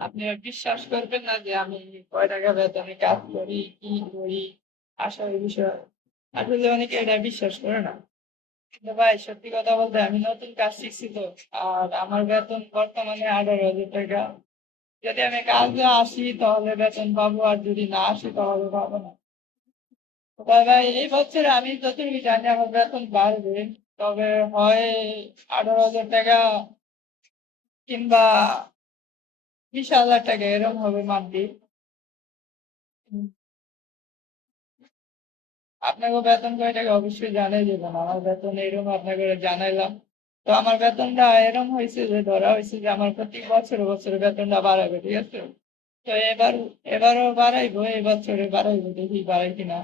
আপনি বিশ্বাস করবেন না যে আমি কয় টাকা বেতনে কাজ করি, কি করি, আসল বিষয়। আসলে অনেকে এটা বিশ্বাস করে না। কিন্তু ভাই সত্যি কথা বলতে আমি নতুন কাজ শিখছি তো। আর আমার বেতন বর্তমানে 18,000 টাকা। যদি আমি কাজে আসি তাহলে বেতন পাবো, আর যদি না আসি তাহলে পাবো না। তবে ভাই এই বছর আমি যতটুকু জানি আমার বেতন বাড়বে। তবে হয় 18,000 টাকা, কিংবা 20,000 টাকা, এরকম হবে মান্থলি। আপনাকে বেতন কয় টাকা অবশ্যই জানাই দেবেন। আমার বেতন এরকম আপনাকে জানাইলাম। তো আমার বেতনটা এরকম হয়েছে যে ধরা হয়েছে যে আমার প্রতি বছর বছর বেতনটা বাড়াবে, ঠিক আছে? তো এবারও বাড়াইবো, এই বছরে বাড়াইবো, দেখি বাড়াই কিনা।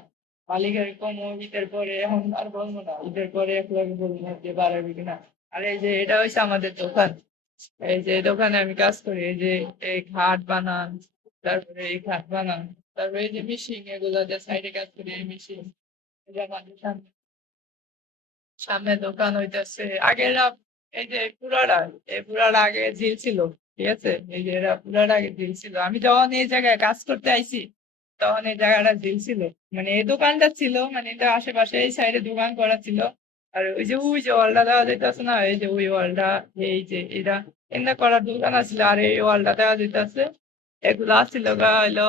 মালিকের কম ঈদের পরে, এখন আর বলবো না, ঈদের পরে এক লাখ বলবো না যে বাড়াবে কিনা। আর এই যে এটা হয়েছে আমাদের দোকান, এই যে দোকানে আমি কাজ করি, এই যে এই খাট বানান, তারপরে এই খাট বানান, তারপরে এই যে মেশিন, এগুলো যে সাইডে কাজ করি, এই মেশিন। আমাদের সামনে দোকান হইতেছে আগের এই যে পুরাটা, এই পুরাটা আগে ঝিল ছিল, ঠিক আছে? এই যে এরা পুরাটা আগে ঝিল ছিল। আমি যখন এই জায়গায় কাজ করতে আইছি তখন এই জায়গাটা ঝিল ছিল। মানে এই দোকানটা ছিল, মানে এটা আশেপাশে এই সাইডে দোকান করা ছিল। আর ওই যে ওয়ালটা দেওয়া যাইতেছে না, এই যে ওই ওয়ালটা, এই যে এটা এমনি করার দোকান আছিল। আর এই ওয়ালটা দেওয়া যাইতেছে, এগুলা ছিল গা হইলো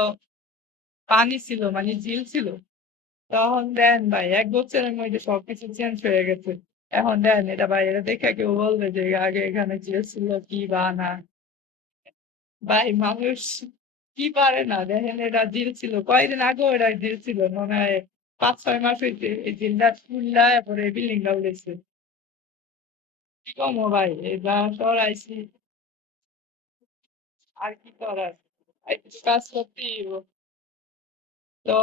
পানি ছিল, মানে ঝিল ছিল। তখন দেন ভাই 1 বছরের মধ্যে সবকিছু চেঞ্জ হয়ে গেছে। এখন দেন এটা ভাই, এটা দেখে কেউ বলবে যে আগে এখানে যে ছিল কি বা না। ভাই মানুষ কি পারে না, দেখেন এটা জিল ছিল কয়েকদিন আগেও, এটা জিল ছিল মনে হয় 5-6 মাস হয়েছে এই জিলটা খুললা পরে বিল্ডিংটা উঠেছে। কি কম ভাই, এটা শহর আইসি, আর কি করার, এই তো কাজ করতেই হইবো। তো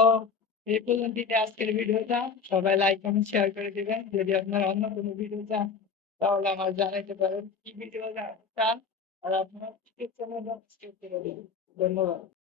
এই পর্যন্ত আজকের ভিডিওটা, সবাই লাইক কমেন্ট শেয়ার করে দিবেন। যদি আপনারা অন্য কোনো ভিডিও চান তাহলে আমার জানাইতে পারেন কি ভিডিও চান, আর আপনার কি চ্যানেল সাবস্ক্রাইব করে দিবেন। ধন্যবাদ।